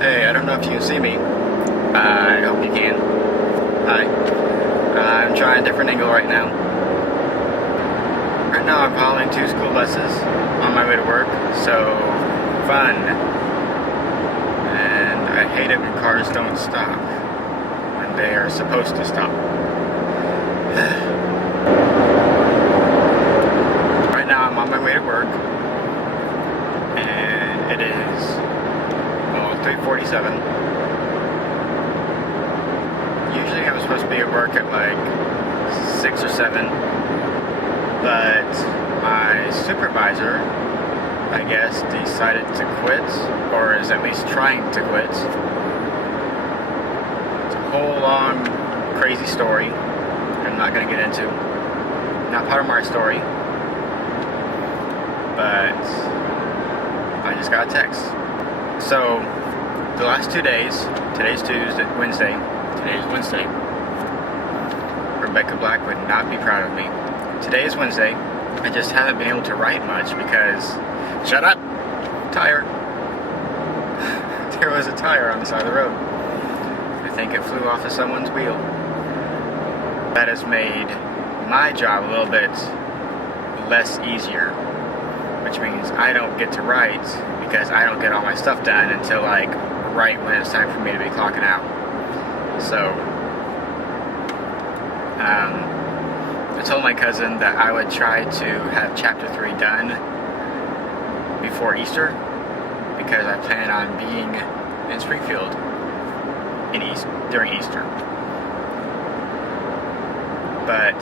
Hey, I don't know if you can see me. I hope you can. Hi. I'm trying a different angle right now. Right now I'm following 2 school buses on my way to work, so fun. And I hate it when cars don't stop when they are supposed to stop. Right now I'm on my way to work, and it is 3:47. Usually I'm supposed to be at work at like 6 or 7, but my supervisor, I guess, decided to quit, or is at least trying to quit. It's a whole long, crazy story I'm not going to get into. Not part of my story, but I just got a text. So, the last 2 days, today's Wednesday, Rebecca Black would not be proud of me. Today is Wednesday. I just haven't been able to write much because, shut up, tire. There was a tire on the side of the road. I think it flew off of someone's wheel. That has made my job a little bit less easier, which means I don't get to write because I don't get all my stuff done until like right when it's time for me to be clocking out. So, I told my cousin that I would try to have chapter 3 done before Easter because I plan on being in Springfield during Easter. But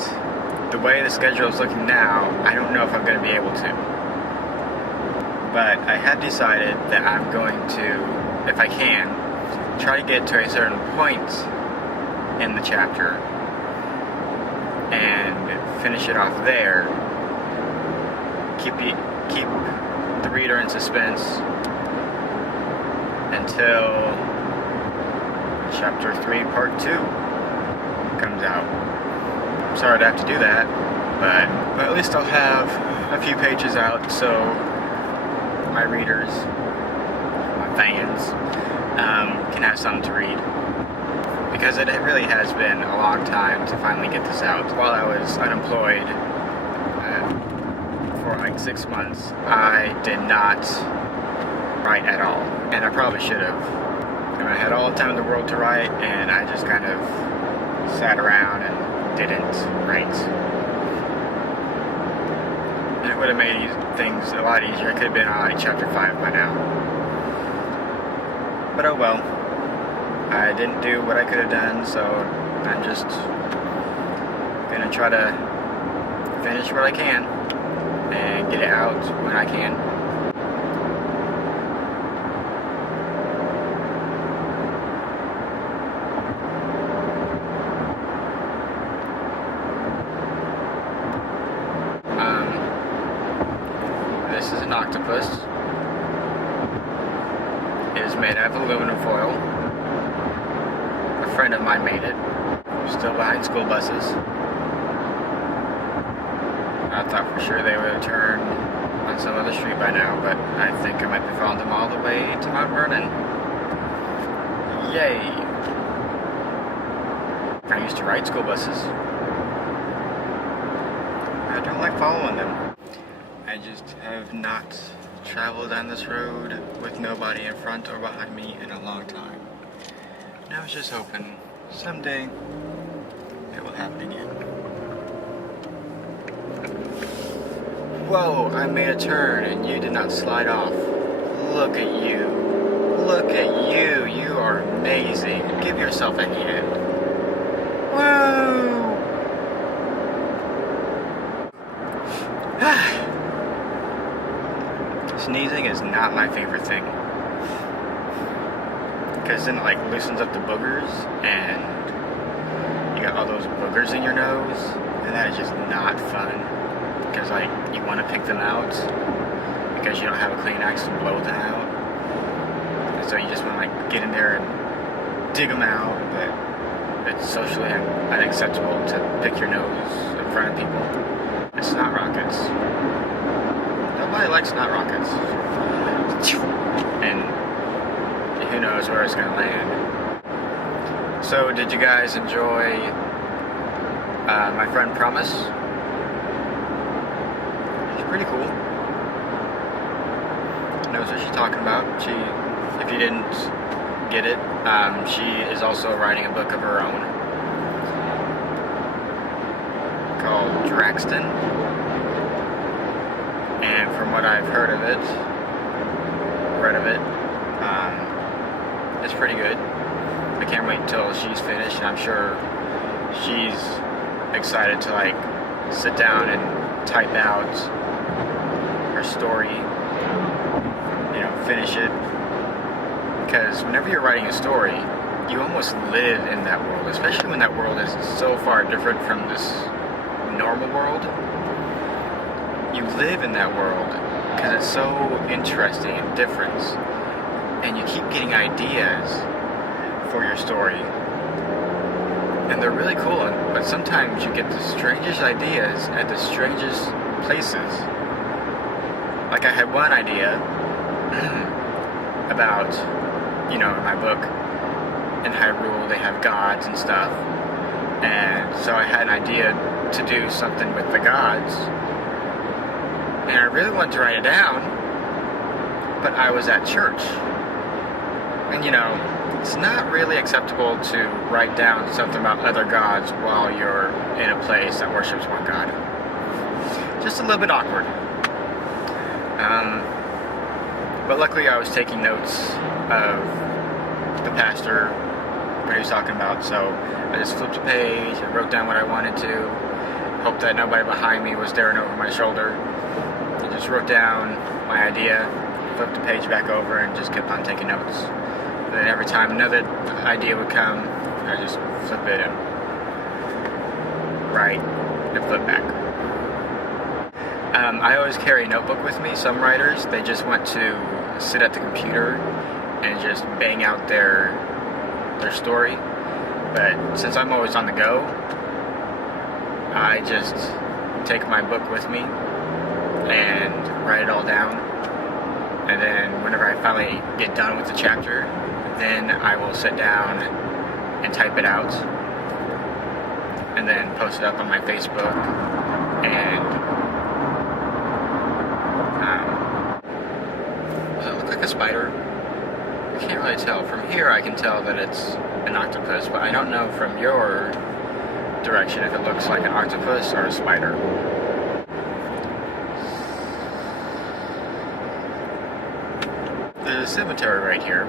the way the schedule is looking now, I don't know if I'm going to be able to. But I have decided that I'm going to, if I can, try to get to a certain point in the chapter and finish it off there. Keep the reader in suspense until chapter 3 part 2 comes out. I'm sorry to have to do that, but at least I'll have a few pages out so my readers, my fans, can have something to read. Because it really has been a long time to finally get this out. While I was unemployed for like 6 months, I did not write at all. And I probably should have. I had all the time in the world to write, and I just kind of sat around and didn't write. And it would have made things a lot easier. I could have been on like chapter 5 by now. But oh well. I didn't do what I could have done, so I'm just gonna try to finish what I can and get it out when I can. This is an octopus. It is made out of aluminum foil. A friend of mine made it. Still behind school buses. I thought for sure they would have turned on some other street by now, but I think I might be following them all the way to Mount Vernon. Yay! I used to ride school buses. I don't like following them. I just have not traveled down this road with nobody in front or behind me in a long time. And I was just hoping someday it will happen again. Whoa, I made a turn and you did not slide off. Look at you. Look at you. You are amazing. Give yourself a hand. Whoa! Sneezing is not my favorite thing. Because then it like loosens up the boogers and you got all those boogers in your nose, and that is just not fun. Because like you want to pick them out because you don't have a Kleenex to blow them out, and so you just want to like get in there and dig them out, but it's socially unacceptable to pick your nose in front of people. It's Snot Rockets. Nobody likes Snot Rockets. And who knows where it's going to land. So, did you guys enjoy my friend Promise? She's pretty cool. Knows what she's talking about. She, if you didn't get it, she is also writing a book of her own called Draxton. And from what I've heard of it, read of it, it's pretty good. I can't wait until she's finished, and I'm sure she's excited to like sit down and type out her story, you know, finish it. Because whenever you're writing a story, you almost live in that world, especially when that world is so far different from this normal world. You live in that world because it's so interesting and different, and you keep getting ideas for your story, and they're really cool, but sometimes you get the strangest ideas at the strangest places. Like I had one idea about, you know, in my book, in Hyrule they have gods and stuff, and so I had an idea to do something with the gods, and I really wanted to write it down, but I was at church, and you know, it's not really acceptable to write down something about other gods while you're in a place that worships one god. Just a little bit awkward. But luckily I was taking notes of the pastor, what he was talking about, so I just flipped a page, I wrote down what I wanted to, hoped that nobody behind me was staring over my shoulder. I just wrote down my idea, flipped the page back over, and just kept on taking notes. And then every time another idea would come, I just flip it and write and flip back. I always carry a notebook with me. Some writers, they just want to sit at the computer and just bang out their story. But since I'm always on the go, I just take my book with me and write it all down. And then whenever I finally get done with the chapter, then I will sit down and type it out, and then post it up on my Facebook. And does it look like a spider? I can't really tell. From here I can tell that it's an octopus, but I don't know from your direction if it looks like an octopus or a spider. There's a cemetery right here,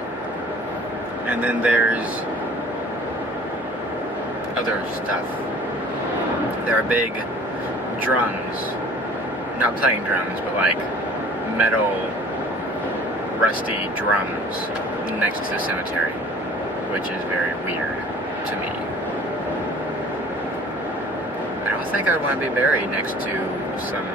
and then there's other stuff. There are big drums, not playing drums, but like metal, rusty drums next to the cemetery, which is very weird to me. I don't think I'd want to be buried next to some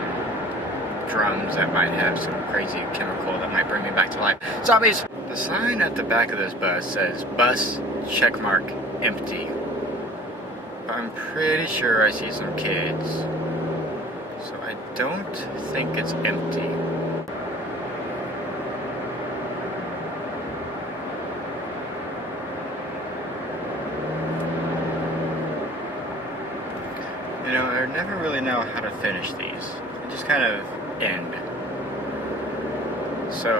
drums that might have some crazy chemical that might bring me back to life. Zombies! The sign at the back of this bus says, "Bus, checkmark, empty." I'm pretty sure I see some kids, so I don't think it's empty. You know, I never really know how to finish these. I just kind of end. So,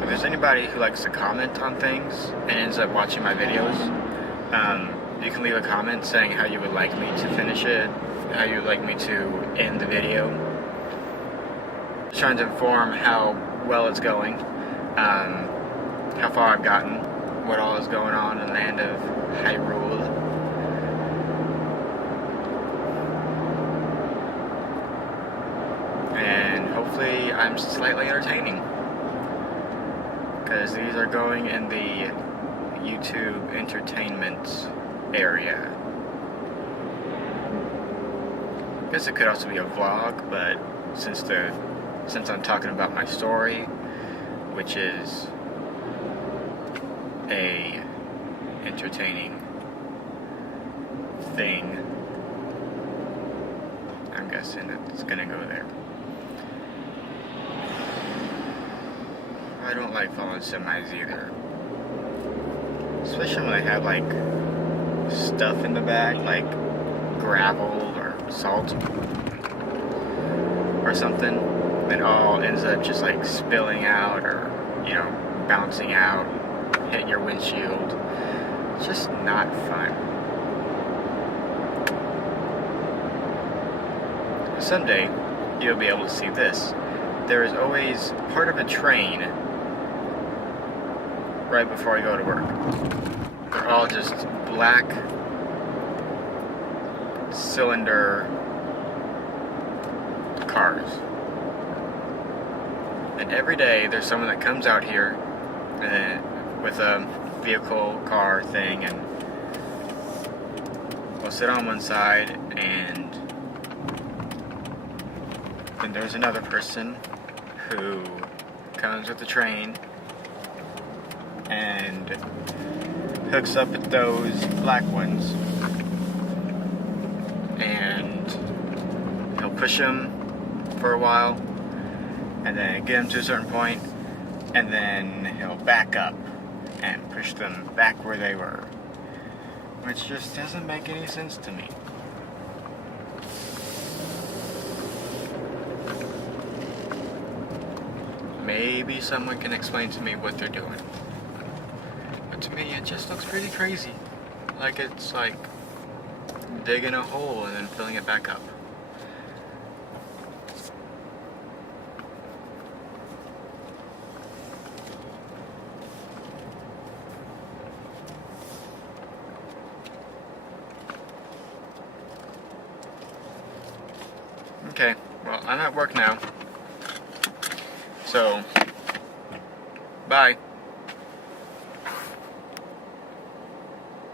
if there's anybody who likes to comment on things and ends up watching my videos, you can leave a comment saying how you would like me to finish it, how you would like me to end the video. Just trying to inform how well it's going, how far I've gotten, what all is going on in the land of Hyrule. And hopefully I'm slightly entertaining, because these are going in the YouTube entertainment area. I guess it could also be a vlog, but since I'm talking about my story, which is a entertaining thing, I'm guessing it's gonna go there. I don't like following semis either. Especially when they have like stuff in the back, like gravel or salt or something, that all ends up just like spilling out or, you know, bouncing out, hitting your windshield. It's just not fun. Someday you'll be able to see this. There is always part of a train right before I go to work. They're all just black cylinder cars. And every day there's someone that comes out here with a vehicle car thing, and will sit on one side, and then there's another person who comes with the train and hooks up with those black ones, and he'll push them for a while and then get them to a certain point, and then he'll back up and push them back where they were, which just doesn't make any sense to me. Maybe someone can explain to me what they're doing. But to me, it just looks pretty crazy. Like it's like digging a hole and then filling it back up. Okay, well, I'm at work now. So, bye.